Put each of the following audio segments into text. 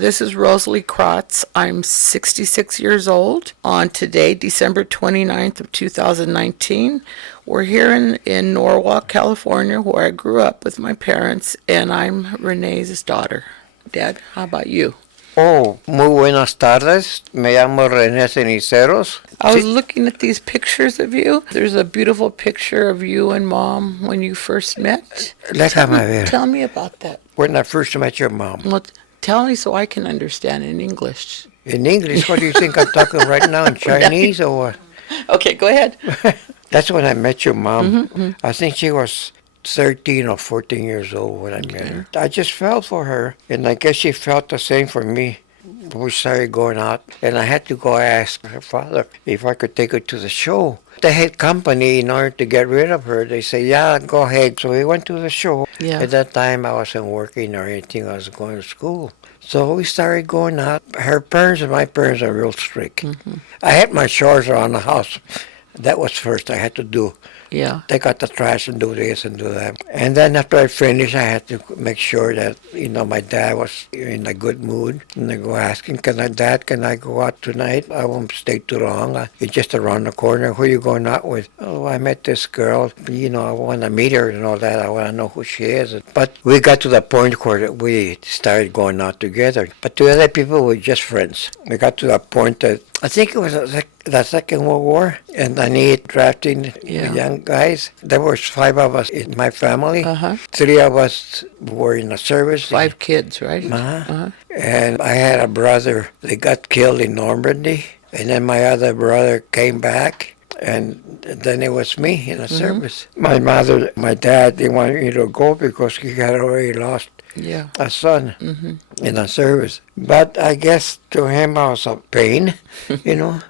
This is Rosalie Crotts. I'm 66 years old. On today, December 29th of 2019, we're here in Norwalk, California, where I grew up with my parents, and I'm Rene's daughter. Dad, how about you? Oh, muy buenas tardes. Me llamo Rene Ceniceros. I was looking at these pictures of you. There's a beautiful picture of you and Mom when you first met. Déjame ver. Tell me about that. When I first met your mom. Well, tell me so I can understand in English. In English, what do you think I'm talking right now? In Chinese or what? Okay, go ahead. That's when I met your mom. Mm-hmm. I think she was 13 or 14 years old when I met her. I just fell for her, and I guess she felt the same for me. We started going out, and I had to go ask her father if I could take her to the show. The head company, in order to get rid of her, they say, yeah, go ahead. So we went to the show. Yeah. At that time, I wasn't working or anything. I was going to school. So we started going out. Her parents and my parents are real strict. Mm-hmm. I had my chores around the house. That was first I had to do. Yeah. Take out the trash and do this and do that. And then after I finished, I had to make sure that, my dad was in a good mood. And I go asking, Dad, can I go out tonight? I won't stay too long. It's just around the corner. Who are you going out with? Oh, I met this girl. I want to meet her and all that. I want to know who she is. But we got to the point where we started going out together. But the other people were just friends. We got to the point that I think it was the Second World War, and I needed drafting young guys. There was 5 of us in my family. Uh-huh. 3 of us were in the service. 5 kids, right? Uh-huh. And I had a brother that got killed in Normandy, and then my other brother came back, and then it was me in the service. My mother, my dad, they wanted me to go because he had already lost a son in the service. But I guess to him I was a pain,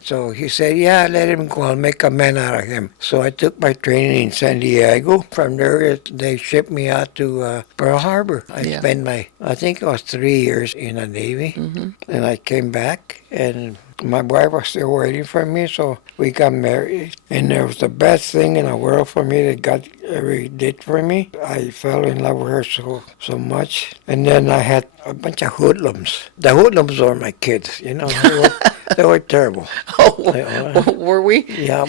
So he said, yeah, let him go. I'll make a man out of him. So I took my training in San Diego. From there, they shipped me out to Pearl Harbor. I spent I think it was 3 years in the Navy. And I came back, and my wife was still waiting for me, so we got married. And it was the best thing in the world for me that God ever did for me. I fell in love with her so much. And then I had a bunch of hoodlums. The hoodlums were my kids, They were terrible. Oh, were we? Yeah,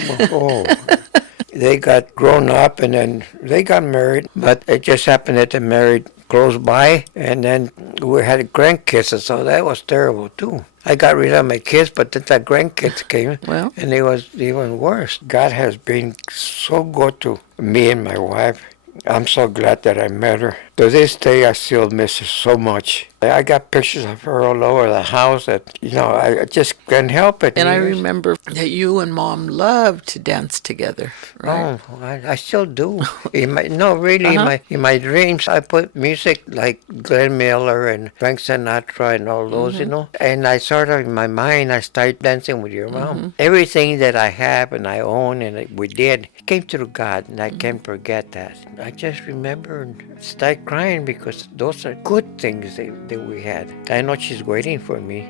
they got grown up, and then they got married. But it just happened that they married close by, and then we had grandkids, and so that was terrible too. I got rid of my kids, but then the grandkids came, and it was even worse. God has been so good to me and my wife. I'm so glad that I met her. To this day, I still miss her so much. I got pictures of her all over the house that, I just can't help it. And I remember that you and Mom loved to dance together, right? Oh, I still do. In my dreams, I put music like Glenn Miller and Frank Sinatra and all those, And I sort of, in my mind, I started dancing with your mom. Everything that I have and I own and we did came through God, and I can't forget that. I just remember and start crying because those are good things that we had. I know she's waiting for me.